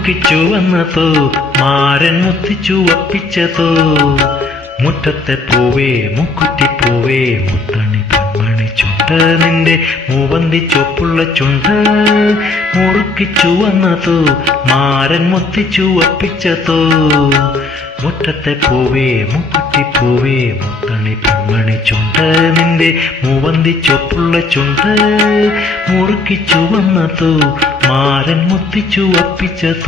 മുറുക്കിച്ചു വന്നതോ മാരൻ മുത്തിച്ചു വപ്പിച്ചതോ മുറ്റത്തെ പൂവേ മുക്കുറ്റിപ്പൂവേ മുത്തണി പൊന്മണി ചുണ്ട് നിന്റെ മൂവന്തി ചൊപ്പുള്ള ചുണ്ട് മുറുക്കിച്ചു വന്നതോ മാരൻ മുത്തിച്ചു വപ്പിച്ചതോ മുറ്റത്തെ പൂവേ മുക്കുറ്റിപ്പൂവേ മുത്തണി പൊന്മണി ചുണ്ട് നിന്റെ മൂവന്തി ചൊപ്പുള്ള ചുണ്ട് മുറുക്കിച്ചു വന്നതോ മാരൻ മുത്തിച്ചു വപ്പിച്ചതോ.